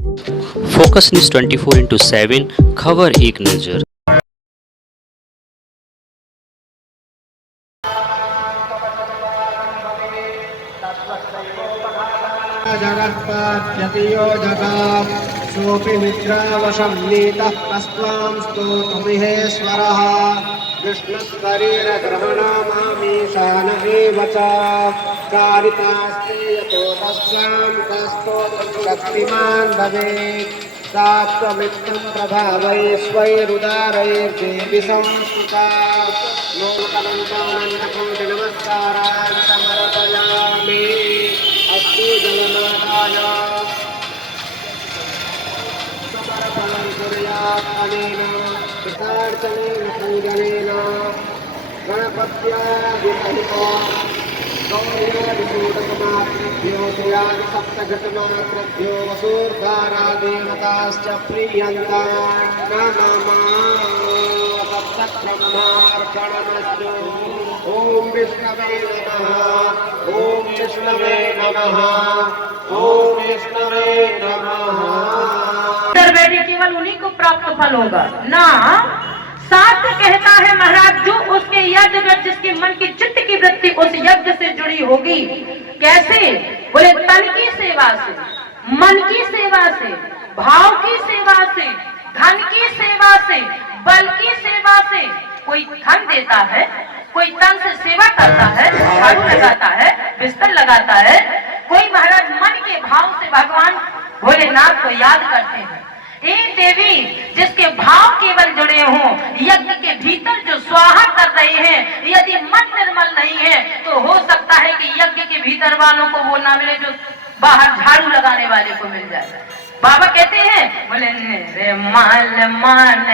Focus news 24/7 खबर एक नजर। जगत्पात्यतियो जगात् सोऽपि निद्रावशं नीतः कस्त्वां स्तोतुमिहेश्वरः विष्णुशरीरग्रहणामीशान एव च कारितास्ते यतो तस्यां कस्तोशक्तिमान् भवेत् सात्वमित्तं प्रभावैश्वैरुदारैर्देवि संस्तुता लोकनन्दानन्दकोटिनमस्कारान् समर्पयामि। अस्तु जगन्नाथाय समर्पणं कुर्यात् अनेन कृतार्चनेन पूजनेन गणपत्यादिसहितो गौर्यादिसूडकमात्रेभ्यो श्रियादि सप्तघटमात्रेभ्यो वसूर्धारादेवताश्च प्रीयन्तान् नमः। सप्तब्रह्मार्पणमस्तु। ॐ विष्णवे नमः। ॐ विष्णवे नमः। ॐ विष्णवे नमः। बैठे केवल उन्हीं को प्राप्त फल होगा ना। शास्त्र कहता है महाराज, जो उसके यज्ञ जिसके मन की चित्त की वृत्ति उस यज्ञ से जुड़ी होगी। कैसे? बोले तन की सेवा से, मन की सेवा से, भाव की सेवा से, धन की सेवा से, बल की सेवा से। कोई धन देता है, कोई तन से सेवा करता है, झाड़ू लगाता है, बिस्तर लगाता है। कोई महाराज मन के भाव से भगवान भोलेनाथ को याद करते हैं। एक देवी जिसके भाव केवल जुड़े हों, यज्ञ के भीतर जो स्वाहा कर रहे हैं, यदि मन निर्मल नहीं है तो हो सकता है कि यज्ञ के भीतर वालों को वो ना मिले जो बाहर झाड़ू लगाने वाले को मिल जाए। बाबा कहते हैं बोले निर्मल मन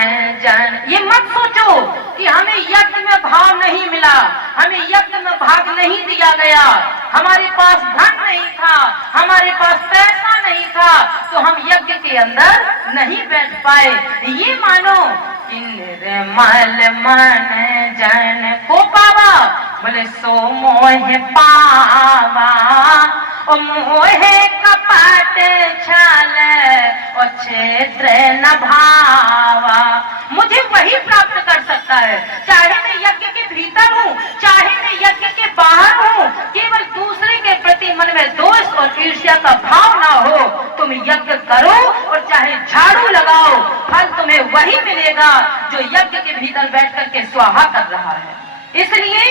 जन, ये मत सोचो कि हमें यज्ञ में भाव नहीं मिला, हमें यज्ञ में भाग नहीं दिया गया, हमारे पास धन नहीं था, हमारे पास पैसा नहीं था तो हम यज्ञ के अंदर नहीं बैठ पाए। ये मानो कि निर्मल मन जन को पावा, बोले सो मोह पावा, ओ मोहे कपट छल ओ क्षेत्र न भावा। मुझे वही प्राप्त कर सकता है, चाहे मैं यज्ञ के भीतर हूँ, चाहे मैं यज्ञ के बाहर हूँ। केवल दूसरे के प्रति मन में दोष और ईर्ष्या का भाव ना हो। तुम यज्ञ करो और चाहे झाड़ू लगाओ, फल तुम्हें वही मिलेगा जो यज्ञ के भीतर बैठ करके स्वाहा कर रहा है। इसलिए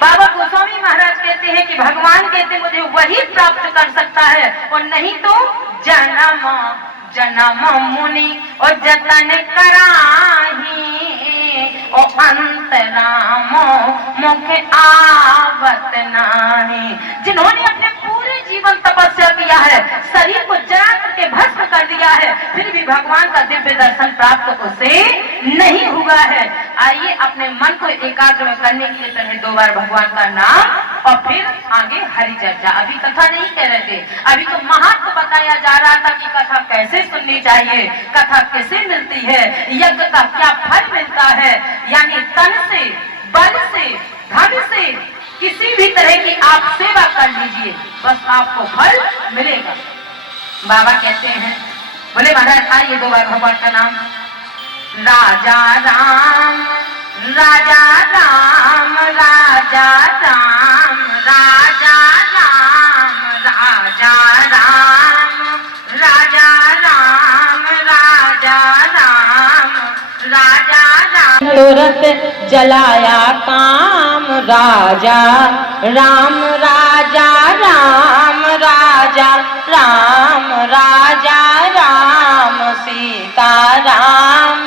बाबा गोस्वामी महाराज कहते हैं कि भगवान कहते मुझे वही प्राप्त कर सकता है और नहीं तो जन्म जन्म मुनि और जतन कराही ओ अंतराम मुख आवत नाही। जिन्होंने अपने पूरे जीवन तपस्या किया है, शरीर को जला करके भस्म कर दिया है, फिर भी भगवान का दिव्य दर्शन प्राप्त उसे नहीं हुआ है। आइए अपने मन को एकाग्र करने के लिए पहले 2 बार भगवान का नाम और फिर आगे हरि चर्चा। अभी कथा नहीं कह रहे थे, अभी तो महत्व बताया जा रहा था कि कथा कैसे सुननी चाहिए, कथा कैसे मिलती है, यज्ञ का क्या फल मिलता है। यानी तन से, बल से, धन से किसी भी तरह की आप सेवा कर लीजिए, बस आपको फल मिलेगा। बाबा कहते हैं बोले महाराज आइए 2 बार भगवान का नाम। राजा राम राजा राम राजा राम राजा राम राजा राम राजा राम राजा राम राजा राम। तुरंत जलाया काम राजा राम राजा राम राजा राम राजा राम सीता राम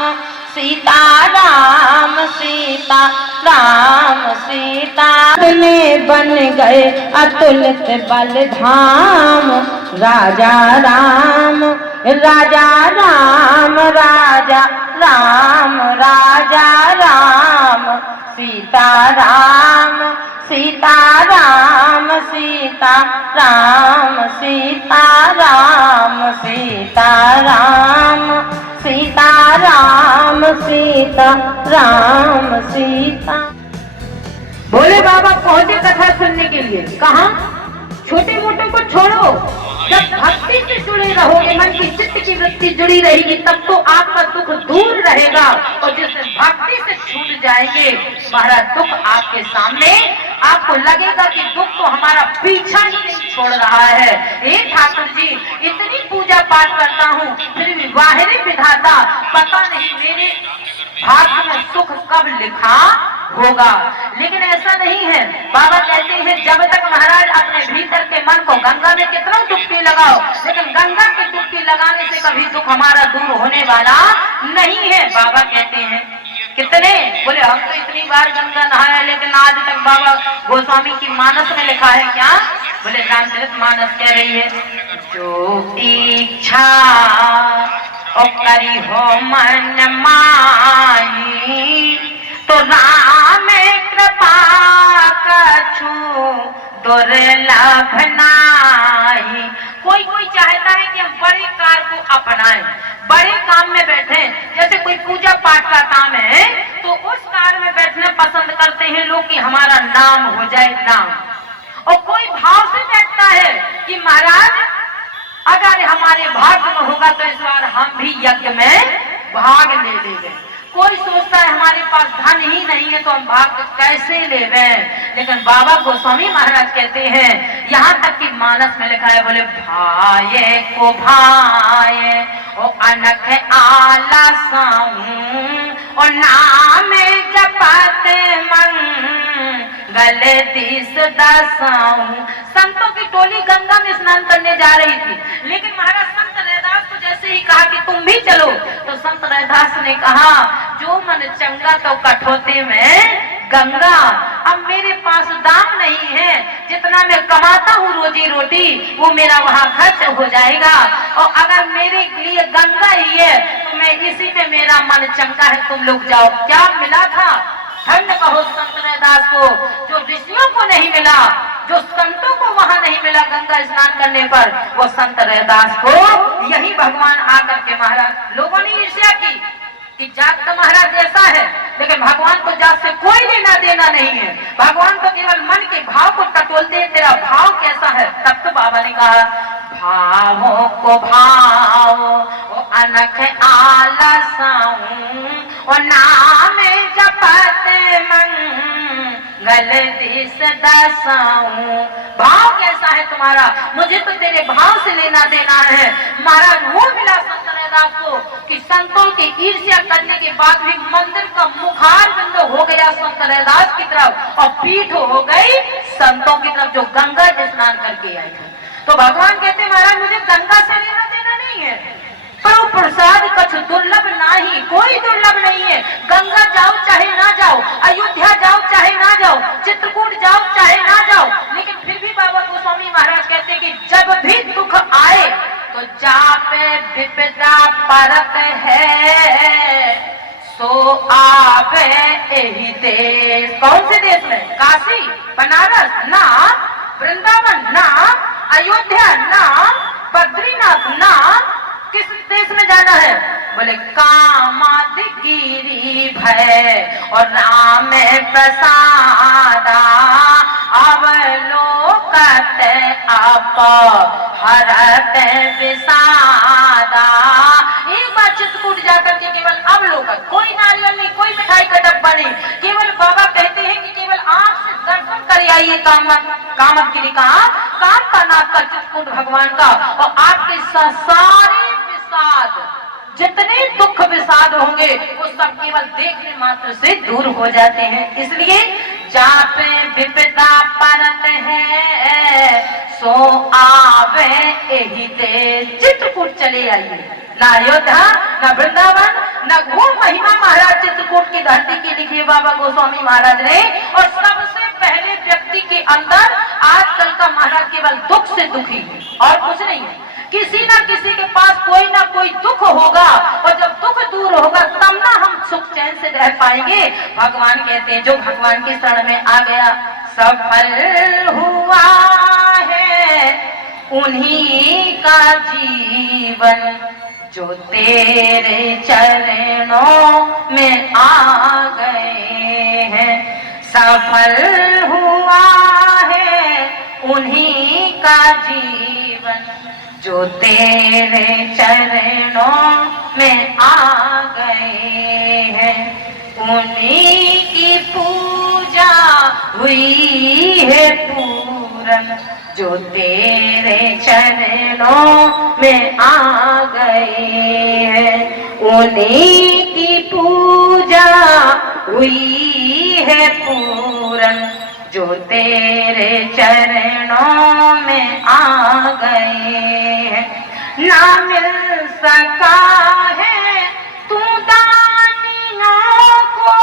सीता राम सीता राम सीता ने बन गए अतुलित बल धाम। राजा राम राजा राम राजा राम राजा राम सीता राम सीता राम सीता राम सीता राम सीता राम सीता राम सीता राम सीता। भोले बाबा पहुंचे कथा सुनने के लिए। कहाँ? छोटे मोटे को छोड़ो, जब भक्ति से जुड़े रहोगे, मन की चित्त की वृत्ति जुड़ी रहेगी तब तो आपका दुख दूर रहेगा। और जिस भक्ति से छूट जाएंगे महाराज दुख आपके सामने, आपको लगेगा कि दुख तो हमारा पीछा ही नहीं छोड़ रहा है। हे ठाकुर जी, इतनी पूजा पाठ करता हूँ फिर भी वाहिनी विधाता, पता नहीं मेरे भाग्य में सुख कब लिखा होगा। लेकिन ऐसा नहीं है। बाबा कहते हैं जब तक महाराज अपने भीतर के मन को गंगा में कितना डुबकी लगाओ, लेकिन गंगा की डुबकी लगाने से कभी दुख हमारा दूर होने वाला नहीं है। बाबा कहते हैं कितने, बोले हम तो इतनी बार गंगा नहाया लेकिन आज तक बाबा गोस्वामी की मानस में लिखा है क्या? बोले रामचरितमानस कह रही है जो इच्छा और करी हो मन माही तो राम कृपा कछु दुर्लभ नाही। कोई कोई चाहता है कि हम बड़े कार्य को अपनाएं, बड़े काम में बैठे, जैसे कोई पूजा पाठ का काम है तो उस कार्य में बैठना पसंद करते हैं लोग कि हमारा नाम हो जाए नाम। और कोई भाव से बैठता है कि महाराज अगर हमारे भाग्य में होगा तो इस बार हम भी यज्ञ में भाग ले लेंगे। कोई सोचता है हमारे पास धन ही नहीं है तो हम भाग कैसे लेवे। लेकिन बाबा गोस्वामी महाराज कहते हैं, यहाँ तक कि मानस में लिखा है, बोले भाये को भाये और अनख आलसाऊं और नाम जपते मंगल दिस दसाऊं। संतों की टोली गंगा में स्नान करने जा रही थी, लेकिन महाराज संत रैदास को जैसे ही कहा कि तुम भी चलो, तो संत रैदास ने कहा जो मन चंगा तो कठौते में गंगा। अब मेरे पास दाम नहीं है, जितना मैं कमाता हूँ रोजी रोटी वो मेरा वहाँ खर्च हो जाएगा, और अगर मेरे लिए गंगा ही है तो मैं इसी में मेरा मन चंगा है, तुम लोग जाओ। क्या मिला था? धन्य कहो संत रैदास को, जो ऋषियों को नहीं मिला, जो संतों को वहां नहीं मिला गंगा स्नान करने पर, वो संत रैदास को यही भगवान आकर के महाराज, लोगों ने ईर्ष्या की कि जात का महाराज ऐसा है, लेकिन भगवान को जात से कोई लेना देना नहीं है। भगवान को केवल मन के भाव को टटोलते हैं, तेरा भाव कैसा है। तब तो बाबा ने कहा भावों को भाव अनख आलसाऊं और नाम जपते मंगल दिस दसाऊं। भाव कैसा है तुम्हारा, मुझे तो तेरे भाव से लेना देना है। महाराज वो मिला संत रैदास को कि संतों की ईर्ष्या करने के बाद भी मंदिर का मुखार बिंदु हो गया संत रैदास की तरफ और पीठ हो गई संतों की तरफ जो गंगा स्नान करके आए थे। तो भगवान कहते महाराज मुझे गंगा से लेना देना नहीं है, पर प्रसाद कछ दुर्लभ नहीं, कोई दुर्लभ नहीं है। गंगा जाओ चाहे ना जाओ, अयोध्या जाओ चाहे ना जाओ, चित्रकूट जाओ चाहे ना जाओ, लेकिन फिर भी बाबा गोस्वामी महाराज कहते हैं कि जब भी दुख आए तो जापे विपदा परत है सो आवे यही देश। कौन से देश में? काशी, बनारस ना, वृंदावन ना, अयोध्या ना, बद्रीनाथ ना, किस देश में जाना है? बोले कामादिगिरी भय और राम प्रसादा अवलोकत आप हरत विषादा। एक बार चित्रकूट जाकर के केवल अवलोकन, कोई नारियल नहीं, कोई मिठाई का डब्बा नहीं, केवल बाबा कहते हैं कि केवल आंख से दर्शन कर आइए कामतगिरी का, काम का नाथ का चित्रकूट भगवान का, और आपके सारे विषाद, जितने दुख विषाद होंगे वो सब केवल देखने मात्र से दूर हो जाते हैं। इसलिए जापे विपदा परत है सो आवे यही देश। चित्रकूट चले आइए, ना अयोध्या ना वृंदावन ना वो महिमा महाराज चित्रकूट की धरती की लिखी बाबा गोस्वामी महाराज ने। और सबसे पहले व्यक्ति के अंदर आजकल का महाराज केवल दुख से दुखी है और कुछ नहीं है। किसी ना किसी के पास कोई ना कोई दुख होगा, और जब दुख दूर होगा तब ना हम सुख चैन से रह पाएंगे। भगवान कहते हैं जो भगवान की शरण में आ गया सफल हुआ है उन्हीं का जीवन जो तेरे चरणों में आ गए हैं। सफल हुआ है उन्हीं का जीवन जो तेरे चरणों में आ गए हैं, उन्हीं की पूजा हुई है पूरन। जो तेरे चरणों में आ गए हैं, उन्हीं की पूजा हुई है पूरन। जो तेरे चरणों में आ गए हैं, ना मिल सका है तू दानियों को।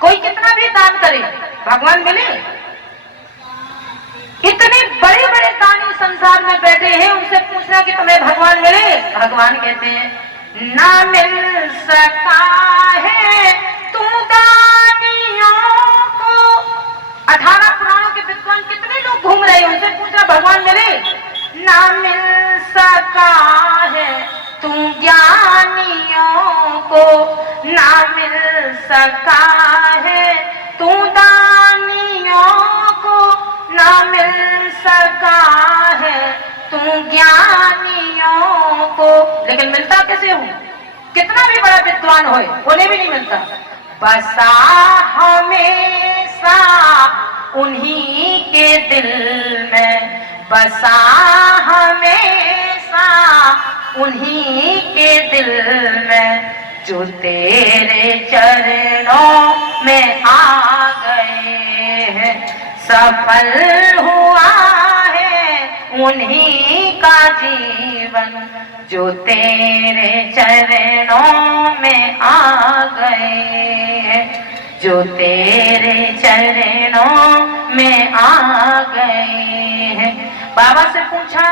कोई कितना भी दान करे, भगवान मिले? इतने बड़े बड़े दानी संसार में बैठे हैं, उनसे पूछना कि तुम्हें भगवान मिले? भगवान कहते हैं ना मिल सका है तू दानियों को। 18 पुराणों के विद्वान कितने लोग घूम रहे हैं, उनसे पूछा भगवान मिले? ना मिल सका है तू ज्ञानियों को, ना मिल सका है तू दानियों को, ना मिल सका है तू ज्ञानियों को। लेकिन मिलता कैसे हूँ? कितना भी बड़ा विद्वान होए, उन्हें भी नहीं मिलता। बसा हमेशा उन्हीं के दिल में, बसा हमेशा उन्हीं के दिल में। जो तेरे चरणों में आ गए हैं, सफल हुआ है उन्हीं का जीवन। जो तेरे चरणों में आ गए हैं, जो तेरे चरणों में आ गए हैं। बाबा से पूछा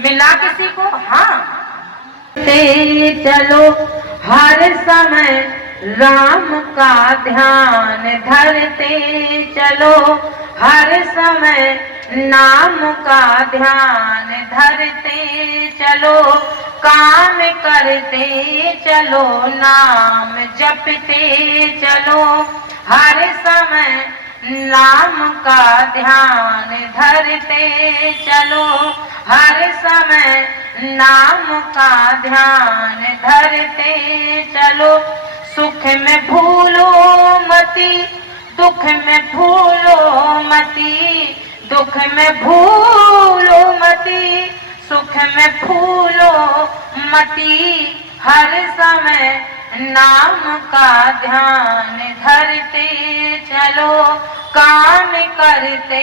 मिला किसी को? हाँ। ते चलो हर समय राम का ध्यान धरते चलो, हर समय नाम का ध्यान धरते चलो। काम करते चलो, नाम जपते चलो, हर समय नाम का ध्यान धरते चलो, हर समय नाम का ध्यान धरते चलो। सुख में भूलो मती, दुख में भूलो मती, दुख में भूलो मती, सुख में भूलो मती। हर समय नाम का ध्यान धरते चलो, काम करते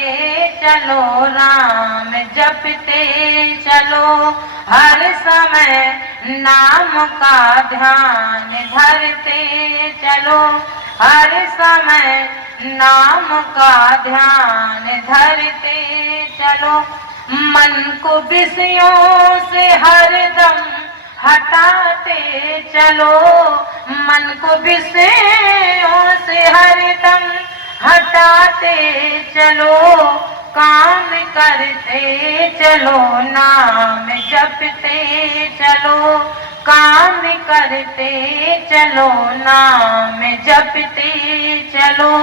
चलो, राम जपते चलो, हर समय नाम का ध्यान धरते चलो, हर समय नाम का ध्यान धरते चलो। मन को विषयों से हरदम हटाते चलो, मन को विषयों से हरदम हटाते चलो। काम करते चलो, नाम जपते चलो, काम करते चलो, नाम जपते चलो।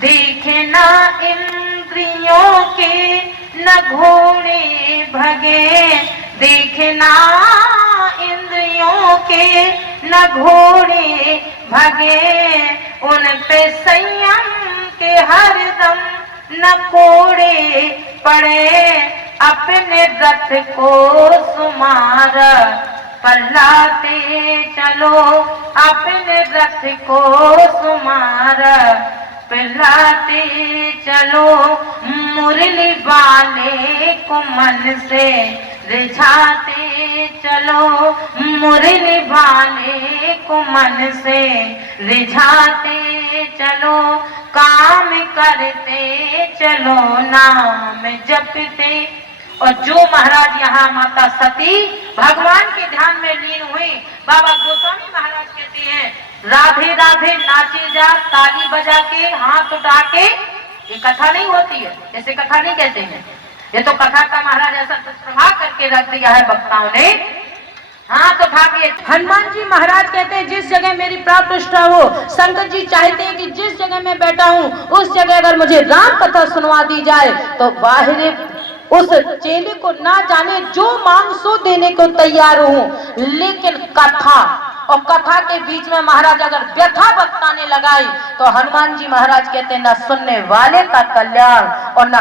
देखे ना इंद्रियों के न घोड़े भगे, देखना इंद्रियों के न घोड़े भगे। उन पे संयम के हरदम न कोड़े पड़े, अपने रथ को सुमार पलाते चलो, अपने रथ को सुमार पिलाते चलो। मुरली वाले को मन से रिझाते चलो, मुरली वाले को मन से रिझाते चलो। काम करते चलो, नाम जपते। और जो महाराज यहाँ माता सती भगवान के ध्यान में लीन हुई, बाबा गोस्वामी महाराज कहते हैं राधे राधे नाचे जा ताली बजा के हाथ उठा के। ये कथा नहीं होती है, ऐसे कथा नहीं कहते हैं। ये तो कथा का महाराज ऐसा दुष्प्रभाव करके रख दिया है वक्ताओं ने। हाथ उठा के हनुमान जी महाराज कहते हैं जिस जगह मेरी प्राण हो, शंकर जी चाहते हैं कि जिस जगह मैं बैठा हूँ उस जगह अगर मुझे राम कथा सुनवा दी जाए तो बाहर उस चेले को ना जाने जो मांग सो देने को तैयार हूं, लेकिन कथा और कथा के बीच में महाराज अगर व्यथा बताने लगाई तो हनुमान जी महाराज कहते हैं न सुनने वाले का कल्याण और न